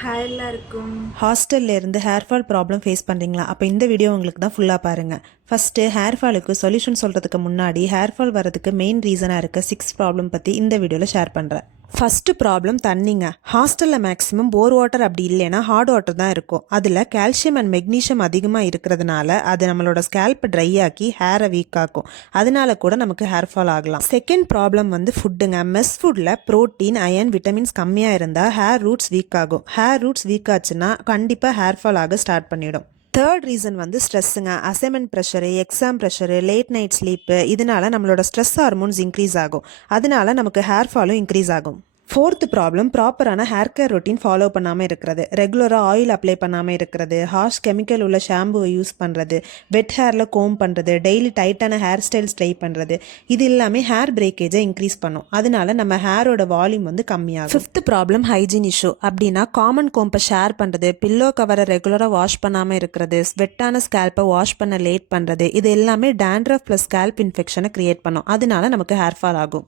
Hi எல்லாருக்கும். ஹாஸ்டல்ல இருந்து ஹேர் ஃபால் ப்ராப்ளம் ஃபேஸ் பண்ணுறீங்களா? அப்போ இந்த வீடியோ உங்களுக்கு தான் ஃபுல்லாக பாருங்கள். ஃபஸ்ட்டு ஹேர் ஃபாலுக்கு சொல்யூஷன் சொல்கிறதுக்கு முன்னாடி ஹேர் ஃபால் வரதுக்கு மெயின் ரீசனாக இருக்க 6 ப்ராப்ளம் பற்றி இந்த வீடியோவில் ஷேர் பண்ணுறேன். ஃபஸ்ட்டு ப்ராப்ளம் தண்ணிங்க. ஹாஸ்டலில் மேக்ஸிமம் போர் வாட்டர் அப்படி இல்லைன்னா ஹார்ட் வாட்டர் தான் இருக்கும். அதில் கால்சியம் அண்ட் மெக்னீஷியம் அதிகமாக இருக்கிறதுனால அது நம்மளோட ஸ்கேல்ப்பை ட்ரை ஆக்கி ஹேரை வீக் ஆக்கும். அதனால கூட நமக்கு ஹேர் ஃபால் ஆகலாம். செகண்ட் ப்ராப்ளம் வந்து ஃபுட்டுங்க. மெஸ் ஃபுட்டில் ப்ரோட்டீன், அயன், விட்டமின்ஸ் கம்மியாக இருந்தால் ஹேர் ரூட்ஸ் வீக் ஆகும். ஹேர் ரூட்ஸ் வீக் ஆச்சுன்னா கண்டிப்பாக ஹேர் ஃபால் ஆக ஸ்டார்ட் பண்ணிவிடும். தேர்ட் ரீசன் வந்து ஸ்ட்ரெஸ்ஸுங்க. Assignment pressure, exam pressure, late night sleep, இதனால நம்மளோட ஸ்ட்ரெஸ் ஹார்மோன்ஸ் இன்க்ரீஸ் ஆகும். அதனால நமக்கு ஹேர் ஃபாலும் இன்க்ரீஸ் ஆகும். ஃபோர்த் ப்ராப்ளம் ப்ராப்பரான ஹேர் கேர் ரொட்டீன் ஃபாலோ பண்ணாமல் இருக்கிறது. ரெகுலராக ஆயில் அப்ளை பண்ணாமல் இருக்கிறது, ஹார்ஷ் கெமிக்கல் உள்ள ஷாம்புவை யூஸ் பண்ணுறது, வெட் ஹேரில் கோம் பண்ணுறது, டெய்லி டைட்டான ஹேர் ஸ்டைல்ஸ் ட்ரை பண்ணுறது, இது எல்லாமே ஹேர் பிரேக்கேஜை இன்க்ரீஸ் பண்ணும். அதனால நம்ம ஹேரோட வால்யூம் வந்து கம்மியாகும். Fifth problem hygiene issue. அப்படின்னா காமன் கோம்பை ஷேர் பண்ணுறது, பில்லோ கவரை ரெகுலராக வாஷ் பண்ணாமல் இருக்கிறது, ஸ்வெட்டான ஸ்கேல்ப்பை வாஷ் பண்ண லேட் பண்ணுறது, இது எல்லாமே டேண்ட்ரஃப் ப்ளஸ் ஸ்கேல்ப் இன்ஃபெக்ஷனை கிரியேட் பண்ணும். அதனால நமக்கு ஹேர் ஃபால் ஆகும்.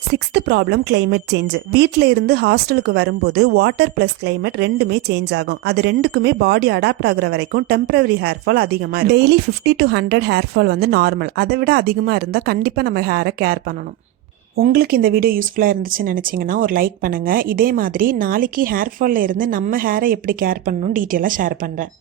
Sixth problem climate change. வீட்டில் இருந்து ஹாஸ்டலுக்கு வரும்போது வாட்டர் ப்ளஸ் கிளைமேட் ரெண்டுமே சேஞ்ச் ஆகும். அது ரெண்டுக்குமே பாடி அடாப்ட் ஆகுற வரைக்கும் டெம்பரவரி ஹேர் ஃபால் அதிகமாக இருக்கும். டெய்லி 50 to 100 ஹேர் ஃபால் வந்து நார்மல். அதை விட அதிகமாக இருந்தால் கண்டிப்பாக நம்ம ஹேரை கேர் பண்ணணும். உங்களுக்கு இந்த வீடியோ யூஸ்ஃபுல்லாக இருந்துச்சுன்னு நினச்சிங்கன்னா ஒரு லைக் பண்ணுங்கள். இதே மாதிரி நாளைக்கு ஹேர் ஃபாலில் இருந்து நம்ம ஹேரை எப்படி கேர் பண்ணணும்னு டீட்டெயிலாக ஷேர் பண்ணுறேன்.